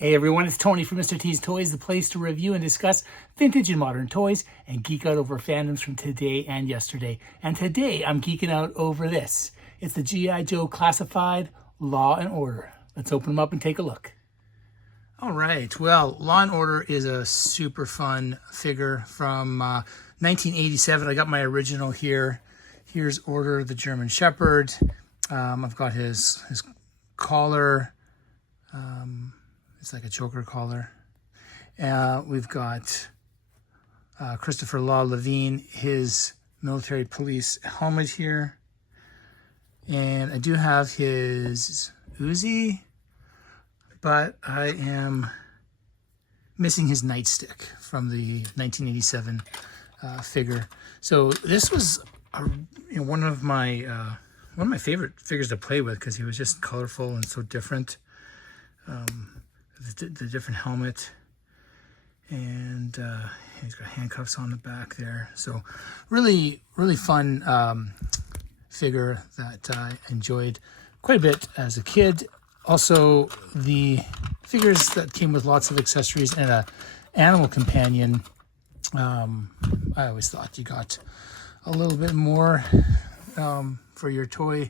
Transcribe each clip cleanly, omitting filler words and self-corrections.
Hey everyone, it's Tony from Mr. T's Toys, the place to review and discuss vintage and modern toys and geek out over fandoms from today and yesterday. And today I'm geeking out over this. It's the G.I. Joe Classified Law and Order. Let's open them up and take a look. All right, well, Law and Order is a super fun figure from 1987. I got my original here. Here's Order, the German Shepherd. I've got his collar. It's like a choker collar. We've got Christopher Law Levine, his military police helmet here. And I do have his Uzi, but I am missing his nightstick from the 1987 figure. So this was one of my favorite figures to play with because he was just colorful and so different. The different helmet, and he's got handcuffs on the back there. So really fun figure that I enjoyed quite a bit as a kid. Also, the figures that came with lots of accessories and a animal companion. I always thought you got a little bit more for your toy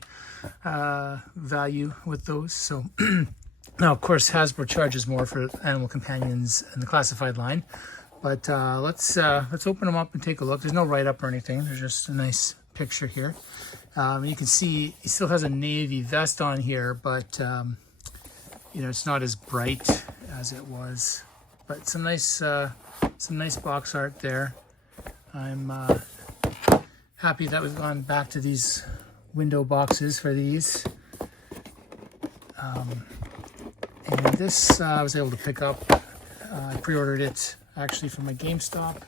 value with those. So now, of course, Hasbro charges more for animal companions in the classified line, but let's open them up and take a look. There's no write-up or anything. There's just a nice picture here. You can see he still has a navy vest on here, but it's not as bright as it was. But some nice box art there. I'm happy that we've gone back to these window boxes for these. And this I was able to pick up. I pre-ordered it actually from my GameStop.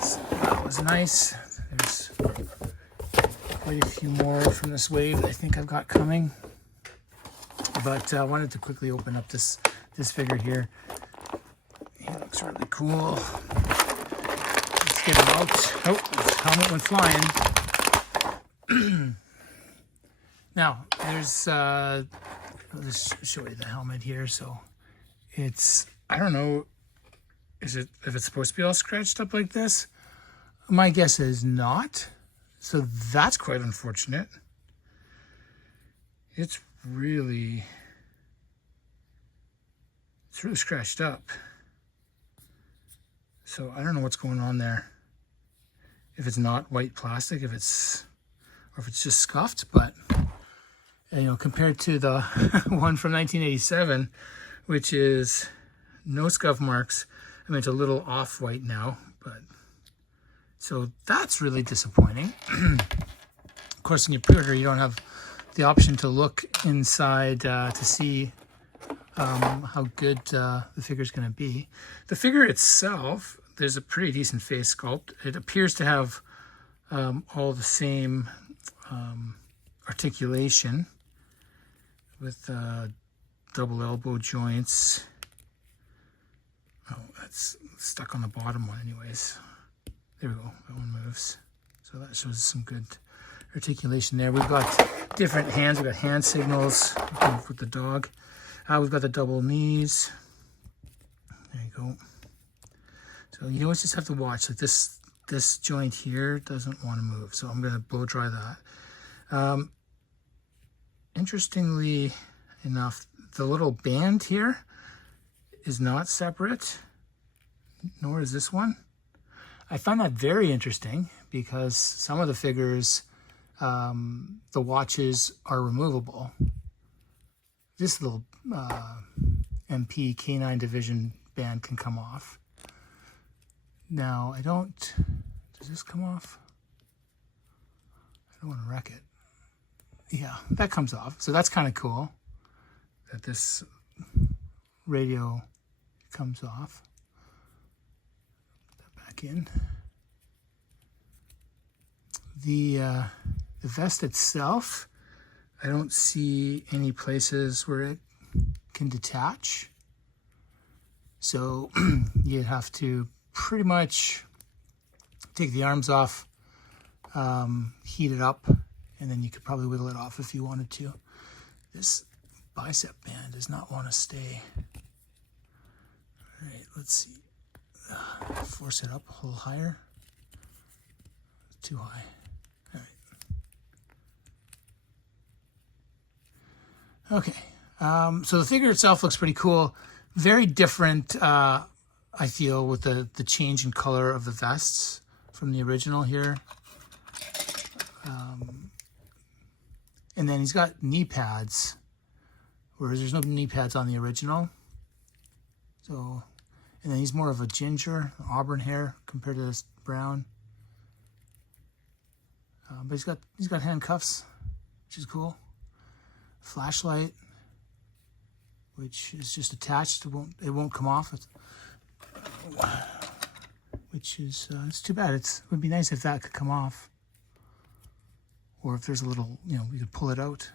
So that was nice. There's quite a few more from this wave I think I've got coming. But I wanted to quickly open up this figure here. He looks really cool. Let's get him out. Oh, his helmet went flying. Now, there's I'll just show you the helmet here. So it's, I don't know, if it's supposed to be all scratched up like this? My guess is not. So that's quite unfortunate. It's really scratched up. So I don't know what's going on there. If it's not white plastic, or if it's just scuffed, but compared to the one from 1987, which is no scuff marks. I mean, it's a little off-white now, but so that's really disappointing. Of course, in your pre-order, you don't have the option to look inside to see how good the figure's going to be. The figure itself, there's a pretty decent face sculpt. It appears to have all the same articulation, with double elbow joints. Oh, that's stuck on the bottom one anyways. There we go, that one moves. So that shows some good articulation there. We've got different hands. We've got hand signals with the dog. We've got the double knees. There you go. So you always just have to watch. Like this joint here doesn't want to move. So I'm going to blow dry that. Interestingly enough, the little band here is not separate, nor is this one. I find that very interesting because some of the figures, the watches are removable. This little MP K9 Division band can come off. Now, does this come off? I don't want to wreck it. Yeah, that comes off. So that's kind of cool that this radio comes off. Put that back in. The vest itself, I don't see any places where it can detach. So you'd have to pretty much take the arms off, heat it up, and then you could probably wiggle it off if you wanted to. This bicep band does not want to stay All right, let's see. Force it up a little higher. Too high. All right. Okay. So the figure itself looks pretty cool. Very different, I feel, with the change in color of the vests from the original here. And then he's got knee pads, whereas there's no knee pads on the original. So, and then he's more of a ginger, auburn hair compared to this brown. But he's got handcuffs, which is cool. Flashlight, which is just attached. It won't come off. Which is it's too bad. It would be nice if that could come off, or if there's a little, you could pull it out.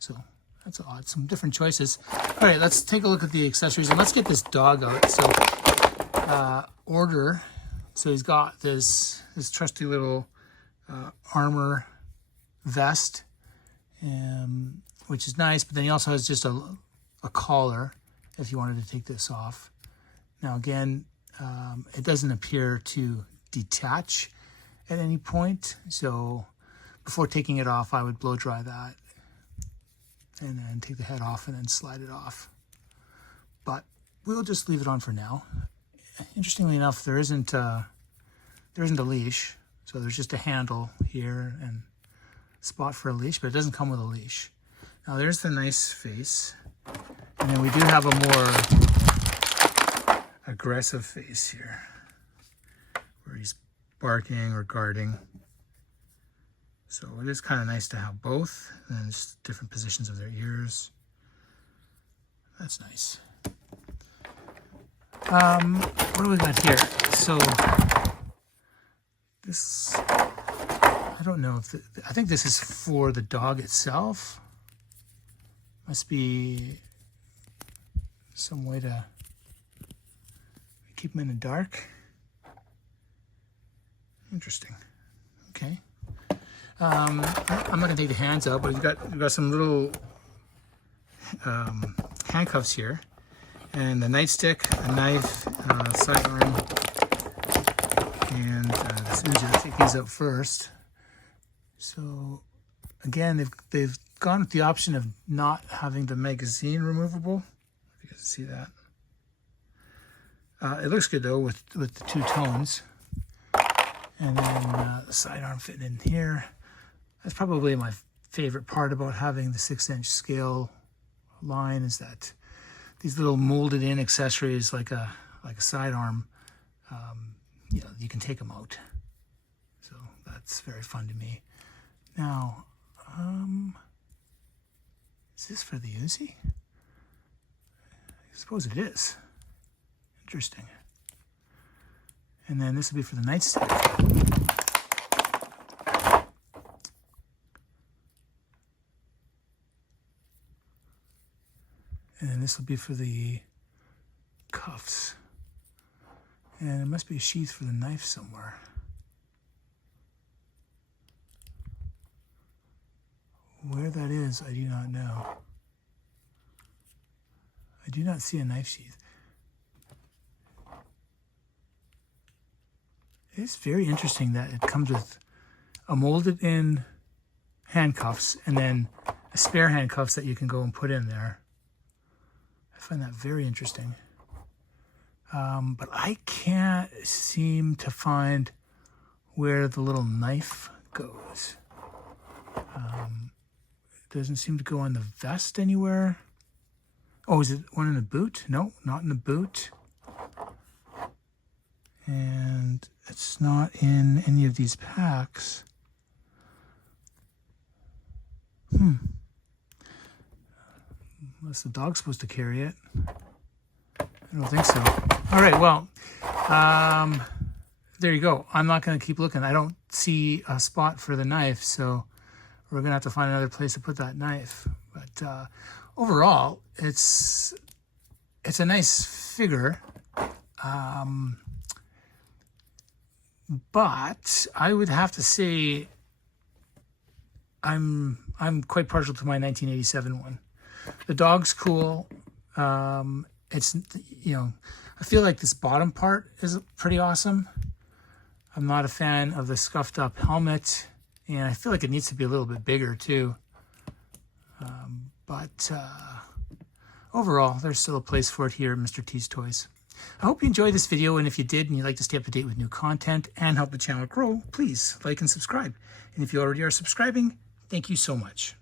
So that's odd. Some different choices. All right, let's take a look at the accessories and let's get this dog out. So order. So he's got this trusty little armor vest, which is nice. But then he also has just a collar if you wanted to take this off. Now again, it doesn't appear to detach at any point. So before taking it off, I would blow dry that and then take the head off and then slide it off. But we'll just leave it on for now. Interestingly enough, there isn't a leash. So there's just a handle here and spot for a leash, but it doesn't come with a leash. Now there's the nice face. And then we do have a more aggressive face here, where he's barking or guarding. So it is kind of nice to have both, and then just different positions of their ears. That's nice. What do we got here? So this, I don't know if I think this is for the dog itself. Must be some way to keep him in the dark. Interesting. Okay. I'm not gonna take the hands out, but we've got some little handcuffs here, and a nightstick, a knife, sidearm, and this Uzi. Let's take these out first. So again, they've gone with the option of not having the magazine removable. If you guys see that. It looks good though with the two tones. And then the sidearm fitting in here. That's probably my favorite part about having the 6-inch scale line, is that these little molded in accessories like a sidearm, you can take them out. So that's very fun to me. Now, is this for the Uzi? I suppose it is. Interesting. And then this will be for the nightstick. And then this will be for the cuffs. And it must be a sheath for the knife somewhere. Where that is, I do not know. I do not see a knife sheath. It's very interesting that it comes with a molded in handcuffs and then a spare handcuffs that you can go and put in there. I find that very interesting. But I can't seem to find where the little knife goes. It doesn't seem to go on the vest anywhere. Oh, is it one in the boot? No, not in the boot. And it's not in any of these packs. Unless the dog's supposed to carry it. I don't think so. All right, well, there you go. I'm not going to keep looking. I don't see a spot for the knife, so we're going to have to find another place to put that knife. But overall, it's a nice figure. But I would have to say I'm quite partial to my 1987 one. The dog's cool. it's, you know, I feel like this bottom part is pretty awesome. I'm not a fan of the scuffed up helmet, and I feel like it needs to be a little bit bigger too. But overall, there's still a place for it here at Mr. T's Toys. I hope you enjoyed this video, and if you did and you'd like to stay up to date with new content and help the channel grow, please like and subscribe. And if you already are subscribing, thank you so much.